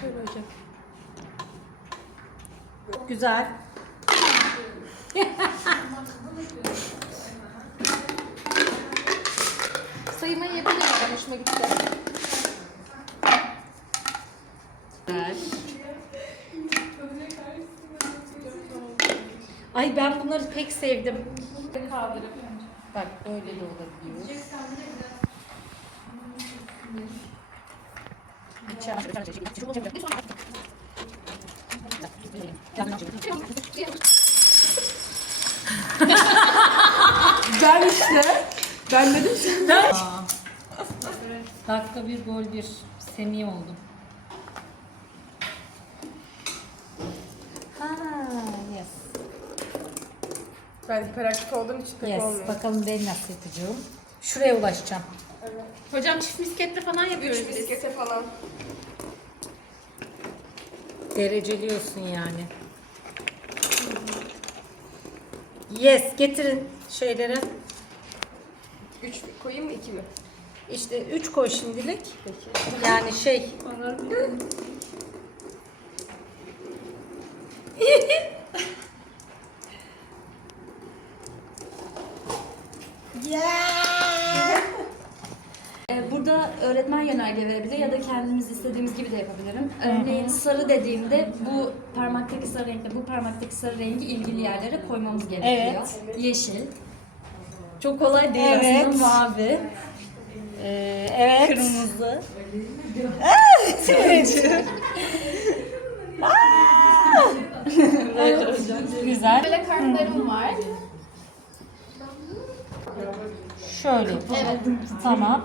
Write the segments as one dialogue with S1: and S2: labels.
S1: Şöyle hocam.
S2: Güzel.
S1: Sayımayı yapayım ben hoşuma gitti.
S2: Güzel. Ay ben bunları pek sevdim.
S1: Kaldırıp.
S2: Bak böyle de olabiliyor.
S3: Ben işte. Ben dedim sen.
S2: Dakika bir gol bir Semih oldum. Ha, yes.
S3: Ben hiperaktif olduğum için pek
S2: Yes.
S3: olmuyor.
S2: Bakalım ben nasıl yapacağım. Şuraya ulaşacağım.
S1: Hocam çift miskette falan yapıyoruz
S3: Üç
S1: biz.
S3: bisiklete falan.
S2: Dereceliyorsun yani. Yes, getirin şeyleri.
S3: Üç koyayım mı iki mi?
S2: İşte 3 koy şimdilik.
S3: Peki.
S2: Yani şey.
S4: Ee, Burada öğretmen yönerge verebilir ya da kendimiz istediğimiz gibi de yapabilirim. Örneğin sarı dediğimde bu parmaktaki sarı renkle bu parmaktaki sarı rengi ilgili yerlere koymamız gerekiyor. Yeşil. Çok kolay değil
S2: Evet.
S4: aslında mavi,
S2: Ee, evet.
S4: kırmızı.
S2: Güzel.
S1: Böyle kartlarım var.
S2: Şöyle.
S1: Evet.
S2: Tamam.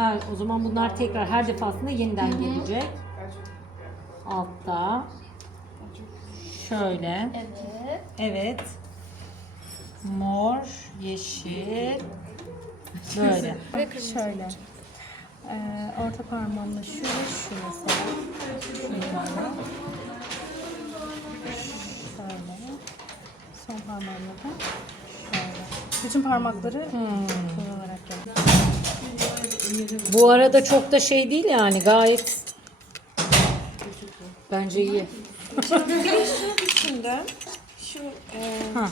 S2: Her, o zaman bunlar tekrar her defasında yeniden gelecek. Altta. Şöyle.
S1: Evet.
S2: Evet. Mor, yeşil. Böyle.
S5: Şöyle. Ee, orta parmağımla şu ve şu mesela. Şöyle. Şöyle. Son parmağımla da şöyle. Bütün parmakları kullanarak yapıyorum.
S2: Bu arada çok da şey değil yani gayet bence iyi.
S3: Şimdi şu e,
S2: Ha.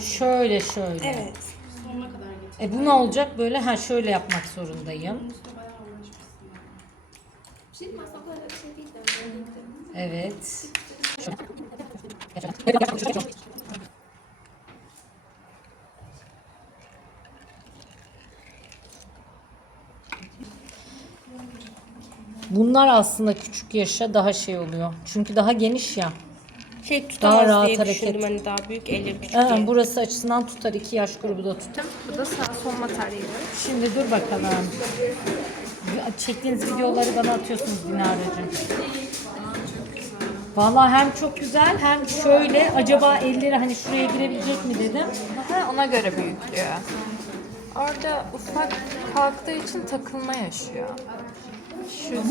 S2: Şöyle şöyle.
S3: Evet.
S2: E bu ne olacak böyle? Ha şöyle yapmak zorundayım. Evet. Bunlar aslında küçük yaşa daha şey oluyor. Çünkü daha geniş ya.
S3: Şey tutamaz
S2: rahat
S3: diye
S2: hareket.
S3: düşündüm hani daha büyük elleri küçük diye.
S2: burası açısından tutar. iki yaş grubu da tutar.
S3: Bu da sağ son materyali.
S2: Şimdi dur bakalım. Çektiğiniz videoları bana atıyorsunuz Dinara'cığım. Vallahi hem çok güzel hem şöyle acaba elleri hani şuraya girebilecek mi dedim.
S1: Aha, ona göre büyüklüyor. Orada ufak kalktığı için takılma yaşıyor. Şu